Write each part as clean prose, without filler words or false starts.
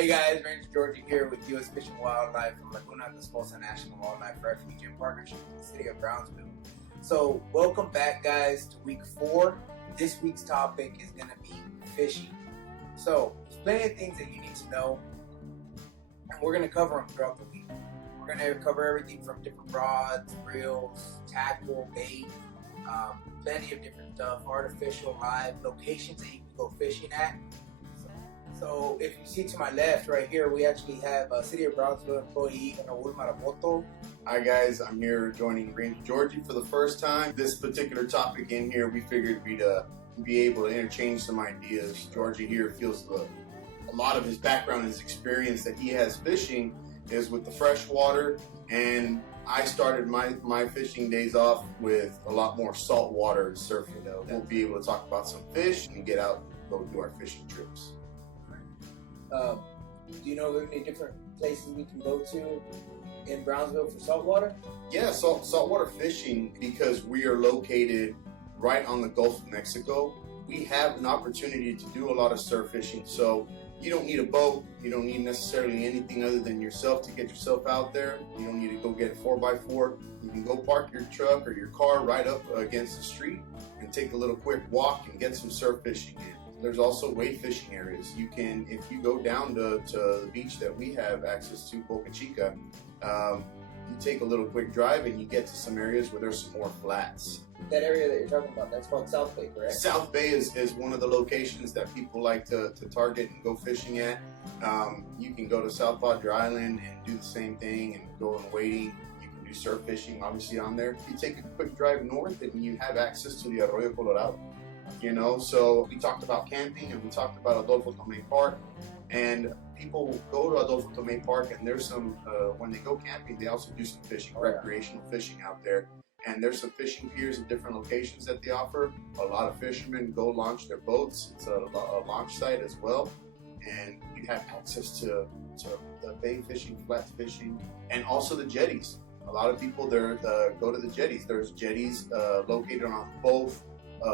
Hey guys, Ranger Georgie here with U.S. Fish and Wildlife from Laguna, Atascosa National Wildlife Refuge in partnership with the city of Brownsville. So, welcome back guys to week 4. This week's topic is going to be fishing. So, there's plenty of things that you need to know, and we're going to cover them throughout the week. We're going to cover everything from different rods, reels, tackle, bait, plenty of different stuff, artificial, live, locations that you can go fishing at. So if you see to my left right here, we actually have a City of Brownsville employee, Raul Maraboto. Hi guys, I'm here joining Ranger Georgie for the first time. This particular topic in here, we figured we'd be able to interchange some ideas. Georgie here feels a lot of his background, his experience that he has fishing is with the freshwater, and I started my fishing days off with a lot more saltwater surfing. We'll be able to talk about some fish and get out and go do our fishing trips. Do you know of any different places we can go to in Brownsville for saltwater? Yeah, saltwater fishing, because we are located right on the Gulf of Mexico. We have an opportunity to do a lot of surf fishing, so you don't need a boat, you don't need necessarily anything other than yourself to get yourself out there. You don't need to go get a 4x4. You can go park your truck or your car right up against the street and take a little quick walk and get some surf fishing in. There's also wade fishing areas. You can, if you go down to the beach that we have access to, Boca Chica, you take a little quick drive and you get to some areas where there's some more flats. That area that you're talking about, that's called South Bay, correct? South Bay is one of the locations that people like to target and go fishing at. You can go to South Padre Island and do the same thing and go and wading. You can do surf fishing, obviously, on there. You take a quick drive north and you have access to the Arroyo Colorado. You know, so we talked about camping and we talked about Adolfo Tomé Park, and people go to Adolfo Tomé Park and there's some, when they go camping, they also do some fishing, recreational fishing out there. And there's some fishing piers at different locations that they offer. A lot of fishermen go launch their boats. It's a launch site as well. And you have access to the bay fishing, flat fishing, and also the jetties. A lot of people there go to the jetties. There's jetties located on both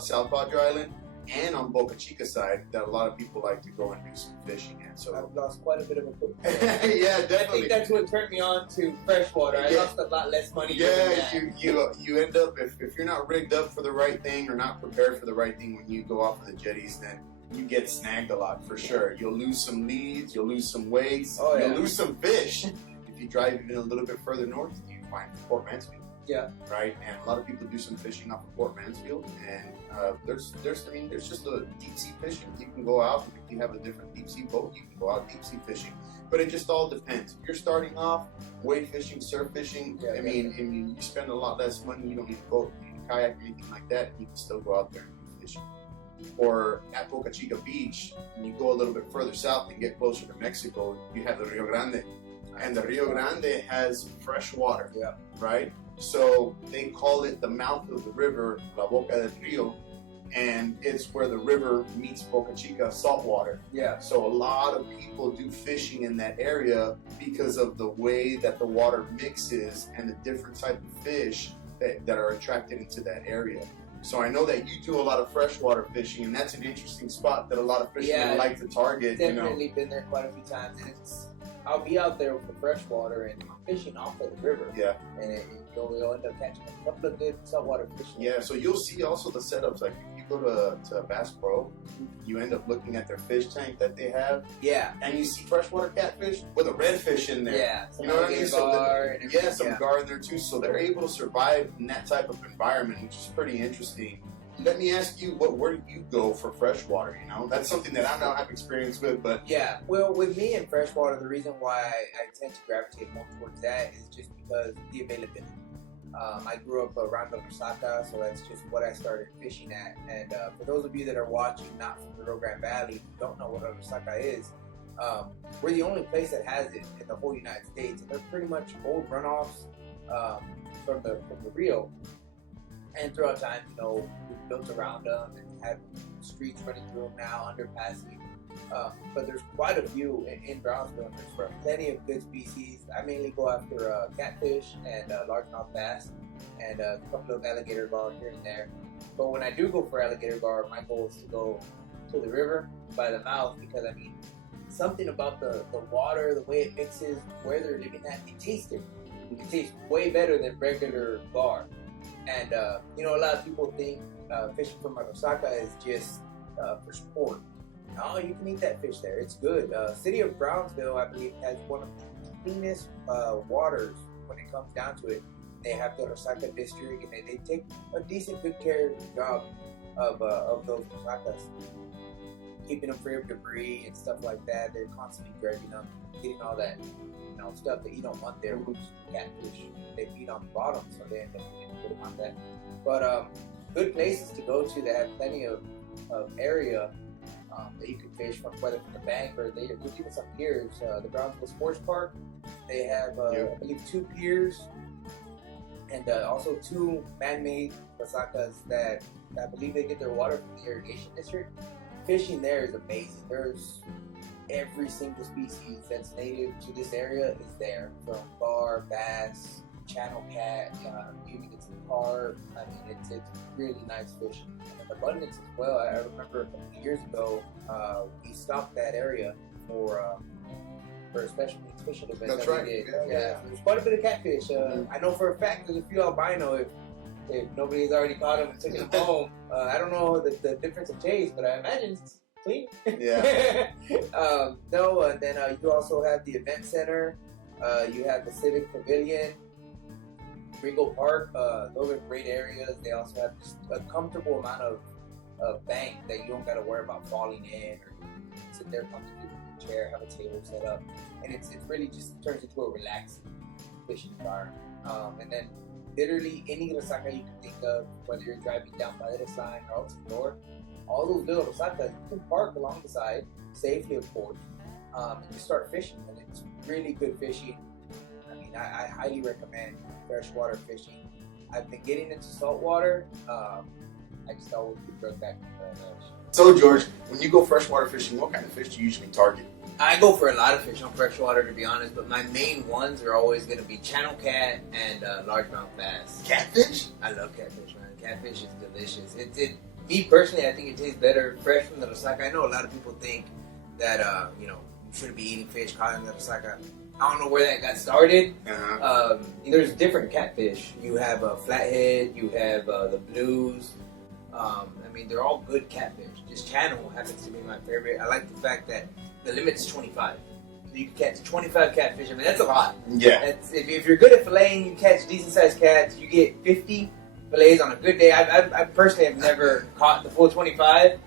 South Padre Island and on Boca Chica side that a lot of people like to go and do some fishing at. So I've lost quite a bit of equipment. Yeah, definitely. I think that's what turned me on to freshwater. I lost a lot less money. Yeah, you end up, if you're not rigged up for the right thing or not prepared for the right thing when you go off of the jetties, then you get snagged a lot for sure. You'll lose some leads, you'll lose some weights, you'll lose some fish. If you drive even a little bit further north, you find Port Mansfield. Yeah. Right, and a lot of people do some fishing off of Port Mansfield, and there's just a deep sea fishing. You can go out, if you have a different deep sea boat, you can go out deep sea fishing. But it just all depends. If you're starting off wade fishing, surf fishing, I mean, you spend a lot less money. You don't need a boat, you need a kayak or anything like that. You can still go out there and do fishing. Or at Boca Chica Beach, when you go a little bit further south and get closer to Mexico, you have the Rio Grande, and the Rio Grande has fresh water. Yeah. Right. So they call it the mouth of the river, La Boca del Rio, and it's where the river meets Boca Chica saltwater. Yeah. So a lot of people do fishing in that area because of the way that the water mixes and the different type of fish that are attracted into that area. So I know that you do a lot of freshwater fishing, and that's an interesting spot that a lot of fishermen like to target. Definitely been there quite a few times, and I'll be out there with the freshwater and fishing off of the river. Yeah. And you'll end up catching a couple of good saltwater fish. Yeah, so you'll see also the setups. Like if you go to Bass Pro, you end up looking at their fish tank that they have. Yeah. And you see freshwater catfish with a redfish in there. Yeah. You know what I mean? So some gar in there too. So they're able to survive in that type of environment, which is pretty interesting. Let me ask you, where do you go for freshwater? You know, that's something that I don't have experience with, but yeah. Well, with me in freshwater, the reason why I tend to gravitate more towards that is just because of the availability. I grew up around Osaka, so that's just what I started fishing at. And for those of you that are watching, not from the Rio Grande Valley, who don't know what Osaka is, we're the only place that has it in the whole United States. And they're pretty much old runoffs from the Rio. And throughout time, we've built around them and have streets running through them now, underpassing. But there's quite a few in Brownsville. There's plenty of good species. I mainly go after catfish and largemouth bass and a couple of alligator gar here and there. But when I do go for alligator gar, my goal is to go to the river by the mouth, because something about the water, the way it mixes, where they're living at. It tastes different. It tastes way better than regular gar. And you know, a lot of people think fishing from Osaka is just for sport. No, you can eat that fish there. It's good. City of Brownsville, I believe, has one of the cleanest waters when it comes down to it. They have the Osaka district, and they take a decent, good care job of those Osakas, keeping them free of debris and stuff like that. They're constantly dredging them, getting all that, you know, stuff that you don't want there, which catfish they feed on the bottom, so they end up getting good amount of that. But good places to go to that have plenty of area that you can fish from, whether from the bank or there's even some piers. The Brownsville Sports Park, they have I believe 2 piers and also 2 man-made Osakas that I believe they get their water from the irrigation district. Fishing there is amazing. There's every single species that's native to this area is there, from gar, bass, channel cat, you can get some carp. I mean, it's really nice fishing. And abundance as well. I remember a couple of years ago, we stopped that area for a special needs fishing event. That's that right. We did. Yeah. There's quite a bit of catfish. I know for a fact there's a few albino. If nobody's already caught them and took them home, I don't know the difference in taste, but I imagine it's clean. Yeah. And then you also have the event center. You have the Civic Pavilion, Regal Park. Those are great areas. They also have just a comfortable amount of bank that you don't got to worry about falling in, or you can sit there comfortably in your chair, have a table set up, and it's really just turns into a relaxing fishing environment. And then literally any Osaka you can think of, whether you're driving down by the sign or out to the north, all those little Osakas you can park along the side safely, of course, and just start fishing. And it's really good fishing. I mean, I highly recommend freshwater fishing. I've been getting into saltwater. I just always get drugged back very much. So, George, when you go freshwater fishing, what kind of fish do you usually target? I go for a lot of fish on freshwater, to be honest, but my main ones are always going to be channel cat and largemouth bass. Catfish? I love catfish, man. Catfish is delicious. Me personally, I think it tastes better fresh from the Osaka. I know a lot of people think that you shouldn't be eating fish caught in the Osaka. I don't know where that got started. There's different catfish. You have flathead. You have the blues. I mean, they're all good catfish. Just channel happens to be my favorite. I like the fact that the limit's 25. So you can catch 25 catfish. I mean, that's a lot. Yeah. If you're good at filleting, you catch decent sized cats. You get 50 fillets on a good day. I personally have never caught the full 25,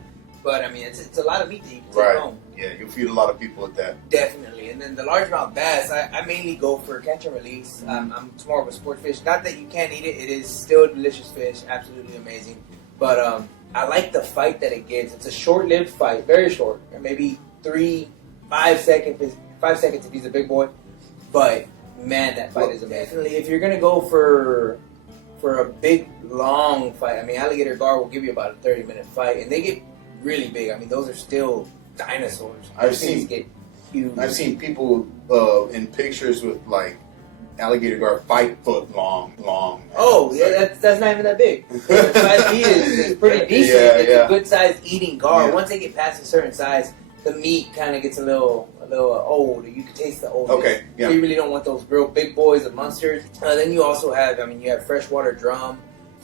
but I mean, it's a lot of meat that you can take home. Yeah, you'll feed a lot of people with that. Definitely. And then the largemouth bass, I mainly go for catch and release. It's more of a sport fish. Not that you can't eat it. It is still a delicious fish. Absolutely amazing. But I like the fight that it gives. It's a short-lived fight. Very short. Maybe 5 seconds. 5 seconds if he's a big boy. But, man, that fight is amazing. Definitely. If you're going to go for a big, long fight, I mean, alligator gar will give you about a 30-minute fight. And they get really big. I mean, those are still dinosaurs. I've seen people in pictures with like alligator gar 5 foot long. Oh yeah, that's not even that big. 5 feet is pretty decent. It's a good sized eating gar. Yeah. Once they get past a certain size, the meat kind of gets a little old. You can taste the oldness. Okay, yeah. So you really don't want those real big boys of monsters. Then you also have, you have freshwater drum.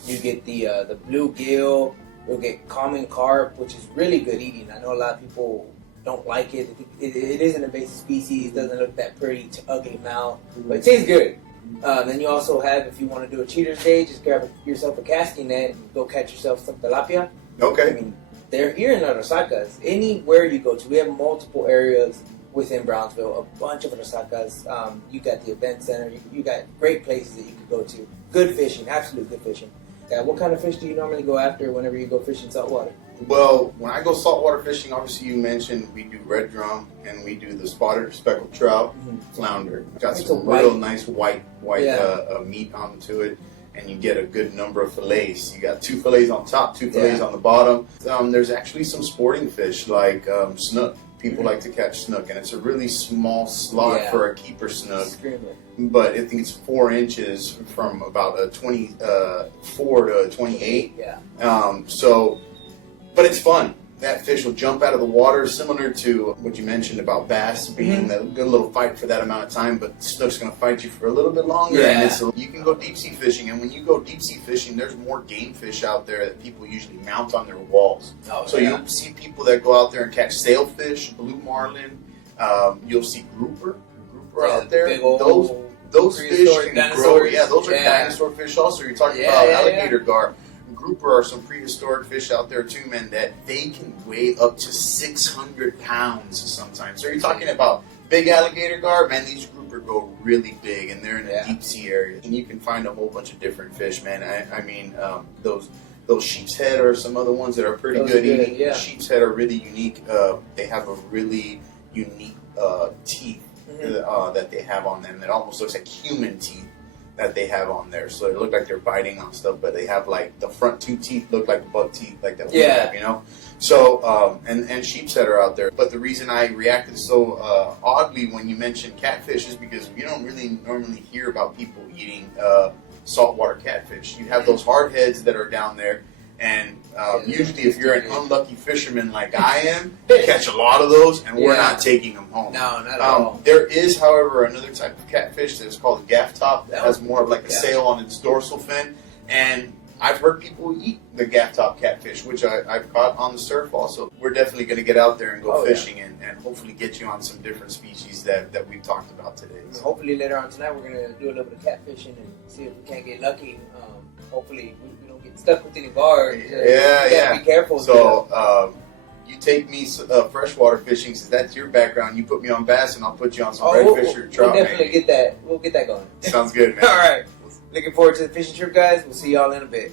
You get the bluegill. You'll get common carp, which is really good eating. I know a lot of people don't like it. It is an invasive species. It doesn't look that pretty, ugly mouth, but it tastes good. Then you also have, if you want to do a cheater's day, just grab yourself a casting net and go catch yourself some tilapia. Okay. I mean, they're here in Osakas. Anywhere you go to, we have multiple areas within Brownsville, a bunch of Osakas. You got the event center. You got great places that you could go to. Good fishing, absolute good fishing. What kind of fish do you normally go after whenever you go fishing saltwater? Well, when I go saltwater fishing, obviously you mentioned we do red drum and we do the spotted speckled trout, flounder. Got some real nice white meat onto it, and you get a good number of fillets. You got 2 fillets on top, 2 fillets on the bottom. There's actually some sporting fish like snook. People like to catch snook, and it's a really small slot for a keeper snook. But I think it's 4 inches from about a 24 to 28. Yeah. But it's fun. that fish will jump out of the water, similar to what you mentioned about bass being a good little fight for that amount of time, but snook's going to fight you for a little bit longer. Yeah. And you can go deep sea fishing, and when you go deep sea fishing, there's more game fish out there that people usually mount on their walls. So you'll see people that go out there and catch sailfish, blue marlin. You'll see grouper out there. Those fish can grow. Yeah, those are dinosaur fish. Also, you're talking about alligator gar. Grouper are some prehistoric fish out there too, man, that they can weigh up to 600 pounds sometimes. So you're talking about big alligator gar, man, these grouper go really big, and they're in the deep sea area. And you can find a whole bunch of different fish, man. I mean, those sheep's head are some other ones that are pretty good eating. Yeah. Sheep's head are really unique. They have a really unique teeth that they have on them that almost looks like human teeth that they have on there. So they look like they're biting on stuff, but they have like the front two teeth look like buck teeth, like that we have, you know? So, and sheep's head are out there. But the reason I reacted so oddly when you mentioned catfish is because you don't really normally hear about people eating saltwater catfish. You have those hard heads that are down there, and usually if you're an unlucky fisherman like I am, you catch a lot of those, and we're not taking them home. No, not at all. There is, however, another type of catfish that's called a gaff top that has more of like a sail on its dorsal fin, and I've heard people eat the gaff top catfish, which I've caught on the surf also. We're definitely going to get out there and go fishing and hopefully get you on some different species that we've talked about today. So. Hopefully later on tonight we're going to do a little bit of catfishing and see if we can't get lucky. Hopefully we don't get stuck with any bars. Be careful. So you take me freshwater fishing, since that's your background. You put me on bass, and I'll put you on some redfish or trout. We'll definitely get that. We'll get that going. Sounds good, man. All right. Looking forward to the fishing trip, guys. We'll see y'all in a bit.